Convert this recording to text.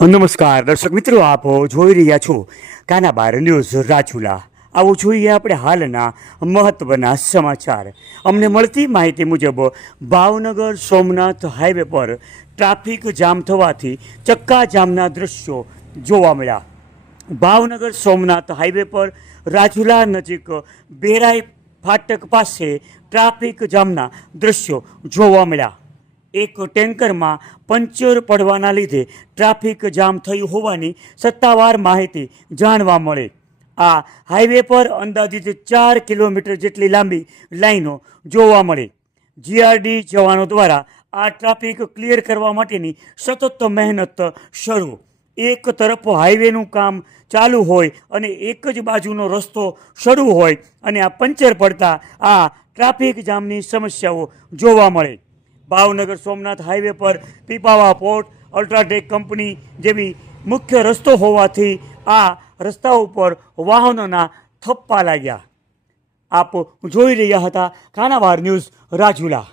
નમસ્કાર, દર્શક મિત્રો, આપ જોઈ રહ્યા છો કાનાબાર ન્યૂઝ રાજુલા. આવો જોઈએ આપણે હાલના મહત્વના સમાચાર. અમને મળતી માહિતી મુજબ, ભાવનગર સોમનાથ હાઈવે પર ટ્રાફિક જામ થવાથી ચક્કા જામના દ્રશ્યો જોવા મળ્યા. ભાવનગર સોમનાથ હાઈવે પર રાજુલા નજીક બેરાઈ ફાટક પાસે ટ્રાફિક જામના દ્રશ્યો જોવા મળ્યા. એક ટેન્કરમાં પંચર પડવાના લીધે ટ્રાફિક જામ થયું હોવાની સત્તાવાર માહિતી જાણવા મળે. આ હાઈવે પર અંદાજિત ચાર કિલોમીટર જેટલી લાંબી લાઈનો જોવા મળે. જીઆરડી જવાનો દ્વારા આ ટ્રાફિક ક્લિયર કરવા માટેની સતત મહેનત શરૂ. એક તરફ હાઈવેનું કામ ચાલુ હોય અને એક જ બાજુનો રસ્તો શરૂ હોય અને આ પંચર પડતા આ ટ્રાફિક જામની સમસ્યાઓ જોવા મળે. ભાવનગર સોમનાથ હાઈવે પર પીપાવા પોર્ટ, અલ્ટ્રાટેક કંપની જેવી મુખ્ય રસ્તો હોવાથી આ રસ્તા ઉપર વાહનોના થપ્પા લાગ્યા. આપ જોઈ રહ્યા હતા કાનાવાર ન્યૂઝ રાજુલા.